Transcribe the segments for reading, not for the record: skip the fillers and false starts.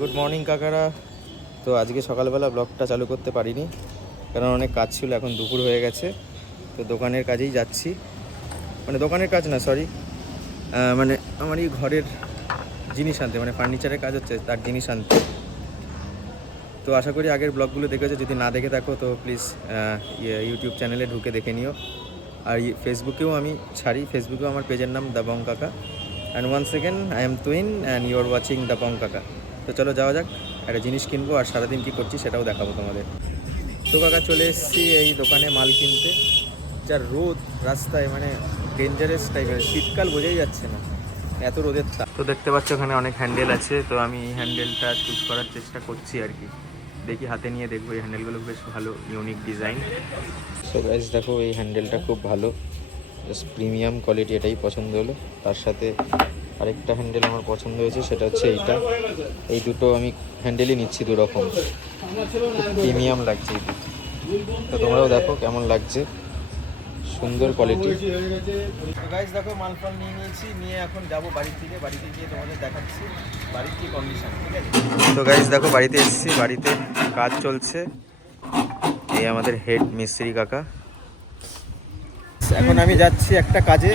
Good morning কাকারা। তো আজকে সকালবেলা ব্লগটা চালু করতে পারিনি, কারণ অনেক কাজ ছিল। এখন দুপুর হয়ে গেছে, তো দোকানের কাজেই যাচ্ছি। মানে দোকানের কাজ না, সরি, মানে আমার এই ঘরের জিনিস আনতে, মানে ফার্নিচারের কাজ হচ্ছে, তার জিনিস আনতে। তো আশা করি আগের ব্লগগুলো দেখেছো, যদি না দেখে থাকো তো প্লিজ ইউটিউব চ্যানেলে ঢুকে দেখে নিও। আর ফেসবুকেও আমি ছাড়ি, ফেসবুকেও আমার পেজের নাম Dabang Kaka. And one second, I am twin and you are watching Dabang Kaka. তো চলো যাওয়া যাক, একটা জিনিস কিনবো আর সারাদিন কী করছি সেটাও দেখাবো তোমাদের। তো কাকা চলে এসেছি এই দোকানে মাল কিনতে। যা রোদ রাস্তায়, মানে ডেঞ্জারাস টাইপের, শীতকাল বোঝাই যাচ্ছে না, এত রোদের তাপ। তো দেখতে পাচ্ছ ওখানে অনেক হ্যান্ডেল আছে, তো আমি এই হ্যান্ডেলটা চুজ করার চেষ্টা করছি আর কি। দেখি হাতে নিয়ে দেখবো, এই হ্যান্ডেলগুলো বেশ ভালো, ইউনিক ডিজাইন। সো গাইস দেখো, এই হ্যান্ডেলটা খুব ভালো, জাস্ট প্রিমিয়াম কোয়ালিটি, এটাই পছন্দ হলো। তার সাথে আরেকটা হ্যান্ডেল আমার পছন্দ হয়েছে, সেটা হচ্ছে এইটা। এই দুটো আমি হ্যান্ডেলই নিচ্ছি দু রকম, প্রিমিয়াম লাগছে এই দুটো। তো তোমরাও দেখো কেমন লাগছে, সুন্দর কোয়ালিটি। গাইস দেখো, মালফল নিয়ে নিয়েছি, নিয়ে এখন যাবো বাড়ির দিকে। বাড়িতে গিয়ে তোমাদের দেখাচ্ছি বাড়ির কি কন্ডিশন, ঠিক আছে? তো গাইস দেখো, বাড়িতে এসেছি, বাড়িতে কাজ চলছে। এই আমাদের হেড মিস্ত্রি কাকা। এখন আমি যাচ্ছি একটা কাজে।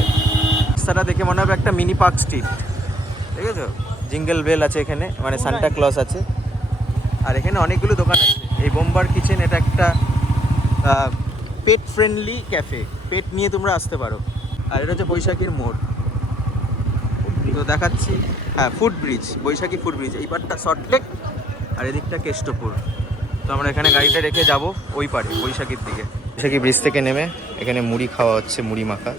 রাস্তাটা দেখে মনে হবে একটা মিনি পার্ক স্ট্রিট, ঠিক আছে? জিঙ্গেল বেল আছে এখানে, মানে সান্টা ক্লজ আছে। আর এখানে অনেকগুলো দোকান আছে। এই বোম্বার কিচেন, এটা একটা পেট ফ্রেন্ডলি ক্যাফে, পেট নিয়ে তোমরা আসতে পারো। আর এটা হচ্ছে বৈশাখীর মোড়, তো দেখাচ্ছি। হ্যাঁ, ফুট ব্রিজ, বৈশাখী ফুট ব্রিজ, এই পারটা শর্টলেক আর এদিকটা কেষ্টপুর। তো আমরা এখানে গাড়িটা রেখে যাব ওই পারে, বৈশাখীর দিকে। বৈশাখী ব্রিজ থেকে নেমে এখানে মুড়ি খাওয়া হচ্ছে, মুড়ি মাখা।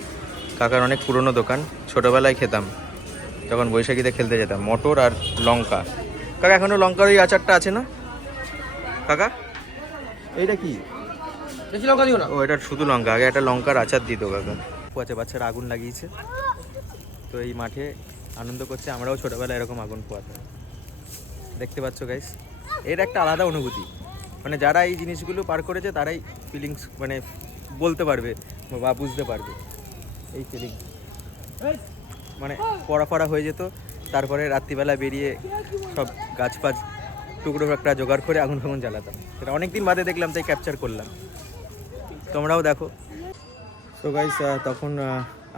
কাকার অনেক পুরনো দোকান, ছোটোবেলায় খেতাম যখন বৈশাখীতে খেলতে যেতাম। মটর আর লঙ্কা। কাকা এখনও লঙ্কার ওই আচারটা আছে না কাকা? এইটা কি? বেশি লঙ্কা দিও না। ও, এটা শুধু লঙ্কা, আগে একটা লঙ্কার আচার দিত কাকা। আছে, বাচ্চারা আগুন লাগিয়েছে, তো এই মাঠে আনন্দ করছে। আমরাও ছোটোবেলায় এরকম আগুন পোয়াতাম, দেখতে পাচ্ছ গাইস। এর একটা আলাদা অনুভূতি, মানে যারা এই জিনিসগুলো পার করেছে তারাই ফিলিংস মানে বলতে পারবে বা বুঝতে পারবে এই ফিলিং। মানে পড়া ফড়া হয়ে যেত, তারপরে রাত্রিবেলা বেরিয়ে সব গাছ ফাছ টুকরো একটা জোগাড় করে আগুন ফাগুন জ্বালাতাম। সেটা অনেক দিন বাদে দেখলাম, তাই ক্যাপচার করলাম, তোমরাও দেখো। তো গাইস তখন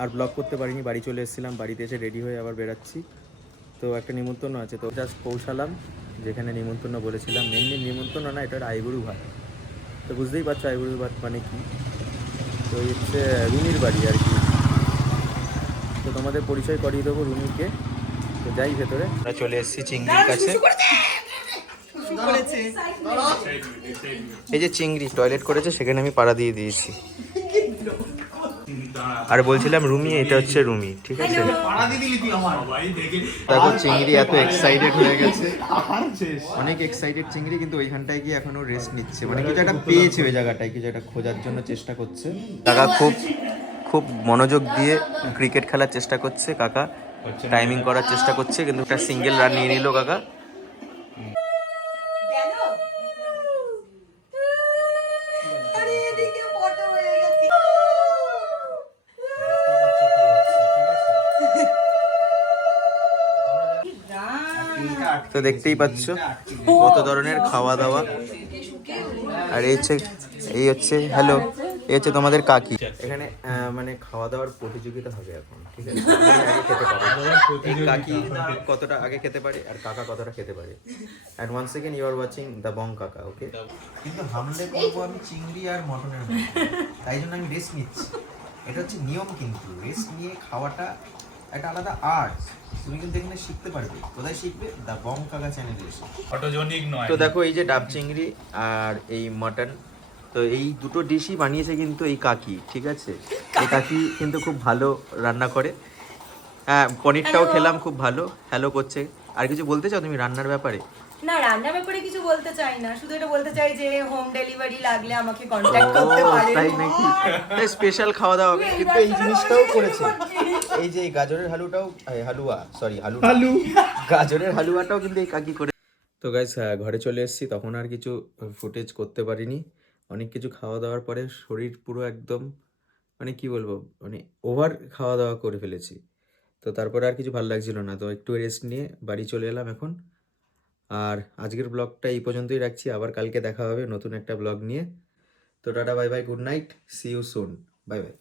আর ব্লগ করতে পারিনি, বাড়ি চলে এসেছিলাম। বাড়িতে এসে রেডি হয়ে আবার বেরাচ্ছি। তো একটা নিমন্ত্রণ আছে, তো জাস্ট পৌঁছালাম যেখানে নিমন্ত্রণ বলেছিলাম। মেনলি নিমন্ত্রণ না, এটা আইবুড়ো ভাত। তো বুঝতেই পারছো আইবুড়ো ভাত মানে কি। তো এই হচ্ছে রুমির বাড়ি আর কি। তো তোমাদের পরিচয় করিয়ে দেবো রুমিকে। তো যাই ভেতরে, আমরা চলে এসেছি চিংড়ির কাছে। এই যে চিংড়ি টয়লেট করেছে, সেখানে আমি পাড়া দিয়ে দিয়েছি। আর বলছিলাম রুমি, এটা হচ্ছে রুমি, ঠিক আছে? দেখো চিংড়ি এত এক্সাইটেড হয়ে গেছে, অনেক এক্সাইটেড চিংড়ি, কিন্তু ওইখানটায় গিয়ে এখনো রেস্ট নিচ্ছে। মানে কিছু একটা পেয়েছে ওই জায়গাটায়, কিছু একটা খোঁজার জন্য চেষ্টা করছে। কাকা খুব খুব মনোযোগ দিয়ে ক্রিকেট খেলার চেষ্টা করছে, কাকা টাইমিং করার চেষ্টা করছে, কিন্তু একটা সিঙ্গেল রান নিয়ে নিল কাকা। তো দেখতেই পাচ্ছ কত ধরনের খাওয়া দাওয়া। আর এই হচ্ছে হ্যালো, এই হচ্ছে তোমাদের কাকি। এখানে মানে খাওয়া দাওয়ার প্রতিযোগিতা হবে এখন, ঠিক আছে? আগে খেতে পারে এই কাকি, কতটা আগে খেতে পারে, আর কাকা কতটা খেতে পারে। And one second, you are watching the Bong Kaka, okay? কিন্তু হামলে করবো আমি চিংড়ি আর মটনের মধ্যে, তাই জন্য আমি রেস্ট নিচ্ছি। এটা হচ্ছে নিয়ম, কিন্তু রেস্ট নিয়ে খাওয়াটা একটা আলাদা আর্ট। তুমি কিন্তু এখানে শিখতে পারবে। কোথায় শিখবে? দ্য বং কাকা চ্যানেলে এসে। ফটোজেনিক নয়। তো দেখো, এই যে ডাব চিংড়ি আর এই মটন, তো এই দুটো ডিশই বানিয়েছে কিন্তু এই কাকি, ঠিক আছে? এই কাকি কিন্তু খুব ভালো রান্না করে। হ্যাঁ, পনিরটাও খেলাম, খুব ভালো। হ্যালো করছে। আর কিছু বলতে চাও তুমি রান্নার ব্যাপারে? না, রান্নার ব্যাপারে কিছু বলতে চাই না, শুধু এটা বলতে চাই যে হোম ডেলিভারি লাগলে আমাকে কন্ট্যাক্ট করতে পারেন। তাই নাকি? স্পেশাল খাওয়া দাওয়া হবে, কিন্তু এই জিনিসটাও করেছে। এই যে এই গাজরের হালুয়া, সরি আলু, গাজরের হালুয়াটাও কিন্তু এই কাকি করে। তো গাইস ঘরে চলে এসেছি, তখন আর কিছু ফুটেজ করতে পারিনি। অনেক কিছু খাওয়া দাওয়ার পরে শরীর পুরো একদম, মানে কি বলবো, মানে ওভার খাওয়া দাওয়া করে ফেলেছি। তো তারপরে আর কিছু ভালো লাগছিল না, তো একটু রেস্ট নিয়ে বাড়ি চলে এলাম এখন। আর আজকের ব্লগটা এই পর্যন্তই রাখছি, আবার কালকে দেখা হবে নতুন একটা ব্লগ নিয়ে। তো tata bye bye, good night, see you soon, bye by.